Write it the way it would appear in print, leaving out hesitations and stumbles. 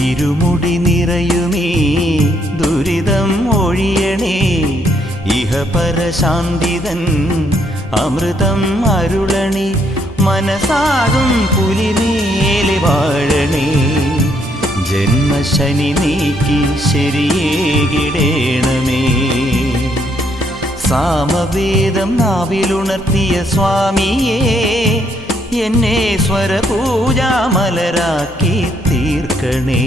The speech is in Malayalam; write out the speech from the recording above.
ഇരുമുടി നിറയുമേ ദുരിതം ഒഴിയണേ ഇഹപരശാന്തിതൻ അമൃതം അരുളണേ മനസാകും പുലിമേലെ വാഴണേ ജന്മശനി നീക്കി ശരിയേകിടേണമേ സാമവേദം നാവിലുണർത്തിയ സ്വാമിയേ എന്നെ സ്വരപൂജാമലരാക്കി തീർക്കണേ.